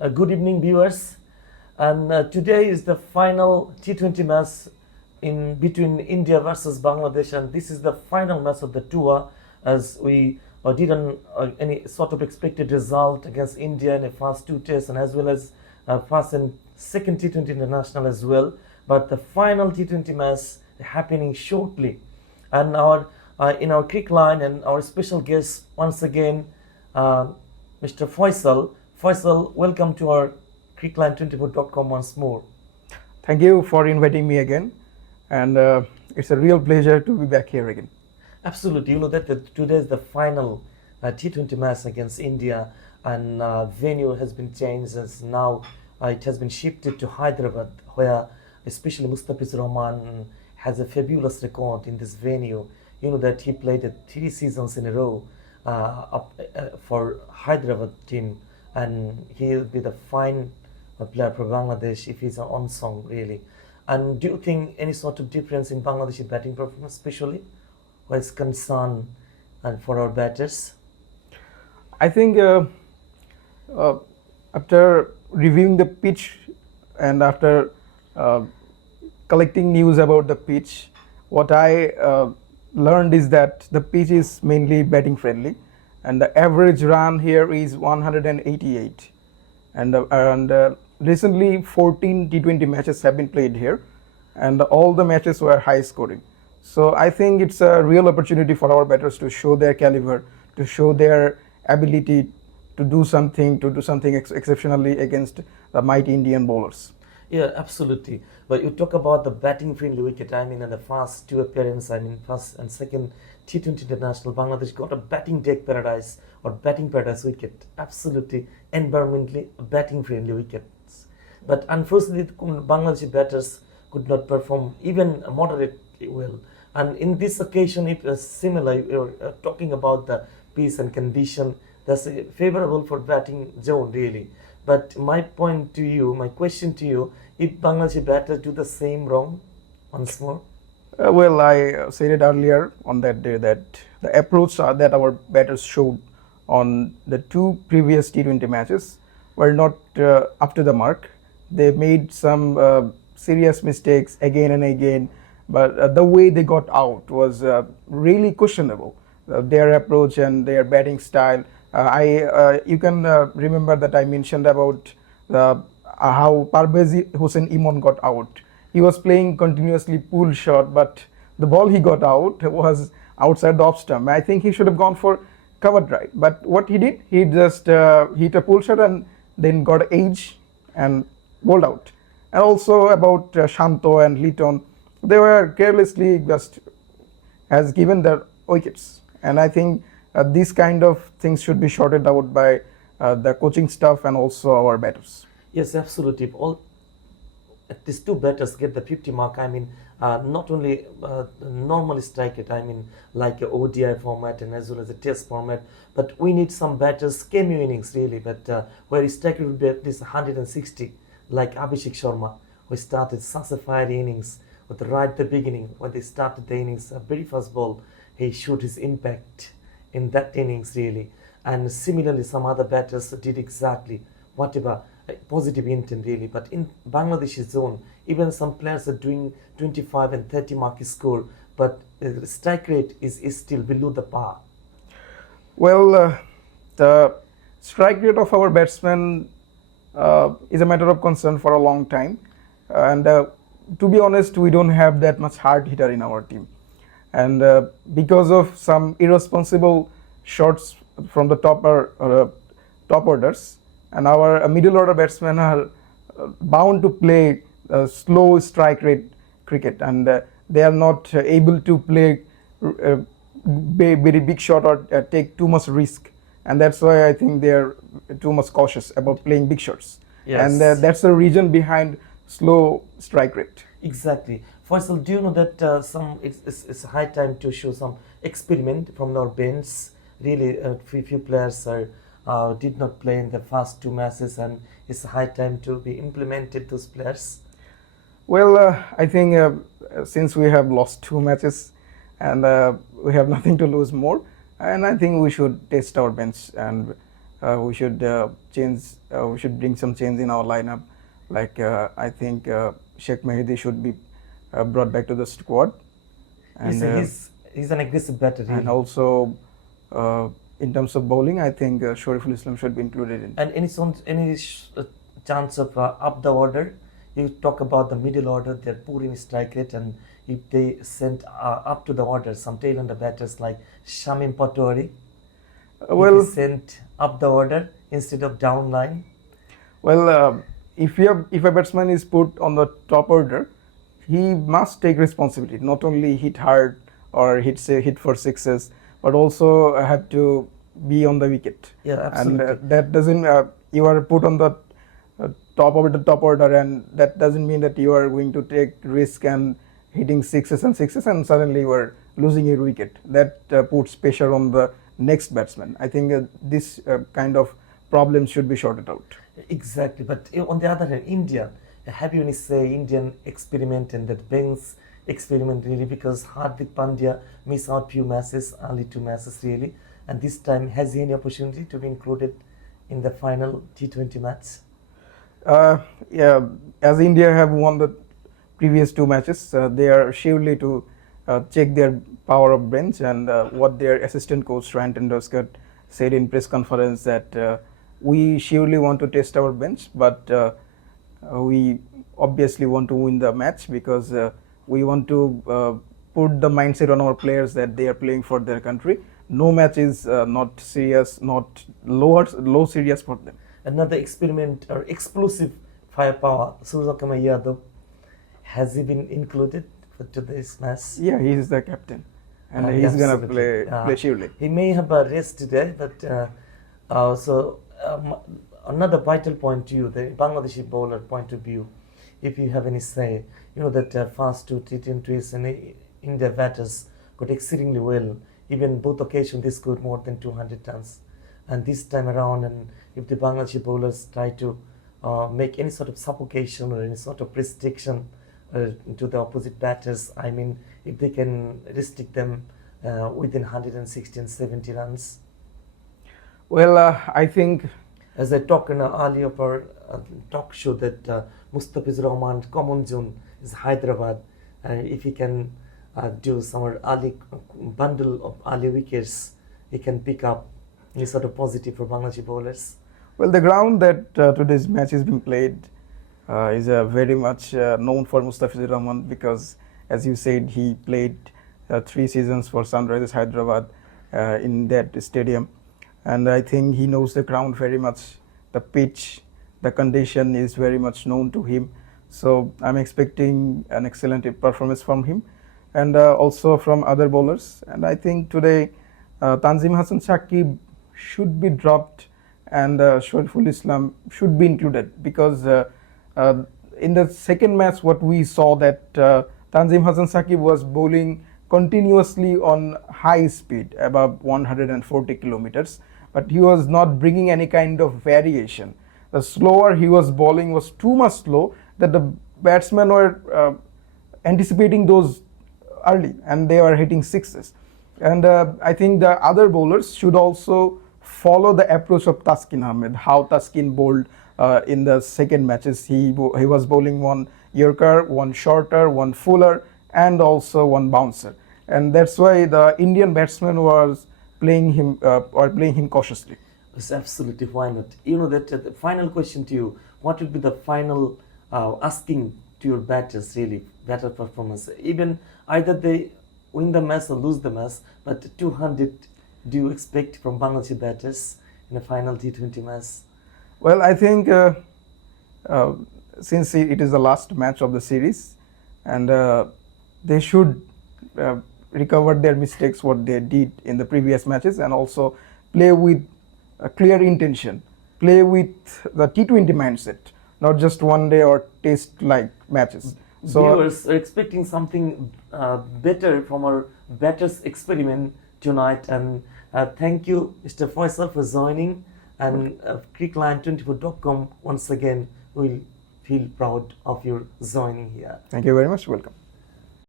Good evening, viewers. And today is the final T20 match in between India versus Bangladesh, and this is the final match of the tour, as we didn't any sort of expected result against India in the first two tests, and as well as first and second T20 international as well. But the final T20 match happening shortly, and our in our kick line and our special guest once again, Mr. Faisal. Faisal, welcome to our crickline24.com once more. Thank you for inviting me again, and it's a real pleasure to be back here again. Absolutely, you know that today is the final T20 match against India, and venue has been changed as now it has been shifted to Hyderabad, where especially Mustafiz Rahman has a fabulous record in this venue. You know that he played 3 seasons in a row for Hyderabad team, and he'll be the fine player for Bangladesh if he's on song really. And do you think any sort of difference in Bangladeshi batting performance, especially where it's concerned and for our batters? I think after reviewing the pitch and after collecting news about the pitch, what I learned is that the pitch is mainly batting friendly, and the average run here is 188, and recently 14 T20 matches have been played here, and all the matches were high scoring. So I think it's a real opportunity for our batters to show their caliber, to show their ability to do something exceptionally against the mighty Indian bowlers. Yeah, absolutely. But you talk about the batting friendly wicket. I mean, in the first two appearances, first and second T20 international, Bangladesh got a batting deck paradise or batting paradise wicket. Absolutely, environmentally batting friendly wickets. But unfortunately, Bangladeshi batters could not perform even moderately well. And in this occasion, it was similar. You're talking about the pace and condition that's favorable for batting zone really. But my question to you, if Bangladeshi batters do the same wrong once more? Well, I said it earlier on that day that the approach that our batters showed on the 2 previous T20 matches were not up to the mark. They made some serious mistakes again and again, but the way they got out was really questionable. Their approach and their batting style. You can remember that I mentioned about how Parvez Hossain Imon got out. He was playing continuously pull shot, but the ball he got out was outside the off stump. I think he should have gone for cover drive. But what he did, he just hit a pull shot and then got edge and bowled out. And also about Shanto and Litton, they were carelessly just has given their wickets. And I think these kind of things should be sorted out by the coaching staff and also our batters. Yes, absolutely. If all these two batters get the 50 mark, not only normally strike it, like a ODI format and as well as a test format, but we need some batters cameo innings really, but where his strike would be at least 160, like Abhishek Sharma, who started such a fiery innings with right at the beginning. When they started the innings, very first ball, he showed his impact in that innings really. And similarly, some other batters did exactly whatever positive intent really. But in Bangladesh's zone, even some players are doing 25 and 30 mark score, but the strike rate is still below the par. Well, the strike rate of our batsmen is a matter of concern for a long time, and to be honest, we don't have that much hard hitter in our team, and because of some irresponsible shots from the top orders, and our middle order batsmen are bound to play slow strike rate cricket, and they are not able to play very big shot or take too much risk, and that's why I think they are too much cautious about playing big shots. Yes. And that's the reason behind slow strike rate. Exactly. Faisal, do you know that it's high time to show some experiment from our bench? Really, few players did not play in the first 2 matches, and it's high time to be implemented those players. Well, I think since we have lost 2 matches and we have nothing to lose more, and I think we should test our bench and we should change. We should bring some change in our lineup. Like I think Sheikh Mehdi should be brought back to the squad, and he's an aggressive batter. Really. And also in terms of bowling, I think Shoriful Islam should be included in. And any chance of up the order? You talk about the middle order; they're poor in strike rate, and if they send up to the order some tail-ender batters like Shamim Patori, well, sent up the order instead of down line. Well, if a batsman is put on the top order, he must take responsibility. Not only hit hard or hit for sixes, but also have to be on the wicket. Yeah, absolutely. And that doesn't. You are put on the top order, and that doesn't mean that you are going to take risk and hitting sixes, and suddenly you are losing your wicket. That puts pressure on the next batsman. I think this kind of problem should be sorted out. Exactly, but on the other hand, India, have you any say Indian experiment in that Ben's experiment really, because Hardik Pandya missed out few matches, only 2 matches really, and this time has he any opportunity to be included in the final T20 match? Yeah, as India have won the previous 2 matches, they are surely to check their power of bench, and what their assistant coach Ryan Tendulkar said in press conference that we surely want to test our bench, but we obviously want to win the match because we want to put the mindset on our players that they are playing for their country. No match is not serious, not low serious for them. Another experiment or explosive firepower, Suryakumar Yadav, has he been included for today's match? Yeah, he is the captain, and he's gonna play surely. He may have a rest today, but another vital point to you, the Bangladeshi bowler point of view, if you have any say, you know that first 2 T20s and India batters got exceedingly well. Even both occasions they scored more than 200 runs, and this time around, and if the Bangladeshi bowlers try to make any sort of suffocation or any sort of restriction to the opposite batters, I mean, if they can restrict them within 160 and 70 runs. Well, I think, as I talked in earlier of our talk show, that Mustafizur Rahman common zone is Hyderabad, and if he can do some early bundle of early wickets, he can pick up any sort of positive for Bangladeshi bowlers. Well, the ground that today's match is being played is very much known for Mustafizur Rahman because, as you said, he played 3 seasons for Sunrisers Hyderabad in that stadium, and I think he knows the ground very much. The pitch, the condition is very much known to him, so I'm expecting an excellent performance from him, and also from other bowlers. And I think today Tanzim Hassan Shakib should be dropped, and Shoriful Islam should be included because in the second match what we saw that Tanzim Hassan Shakib was bowling continuously on high speed above 140 kilometers, but he was not bringing any kind of variation. The slower he was bowling was too much slow that the batsmen were anticipating those early and they were hitting sixes. And I think the other bowlers should also follow the approach of Taskin Ahmed, how Taskin bowled in the second matches. He was bowling 1 Yorker, 1 shorter, 1 fuller, and also 1 bouncer, and that's why the Indian batsman was playing him cautiously. Yes, absolutely, why not? You know that the final question to you, what would be the final asking to your batters, really, batter performance? Even either they win the match or lose the match, but 200 do you expect from Bangladeshi batters in a final T20 match? Well, I think since it is the last match of the series, and they should recover their mistakes, what they did in the previous matches, and also play with a clear intention, play with the T20 mindset, not just one day or test-like matches. So viewers are expecting something better from our batters experiment tonight, and thank you, Mr. Faisal, for joining, and crickline24.com once again will feel proud of your joining here. Thank you very much. Welcome.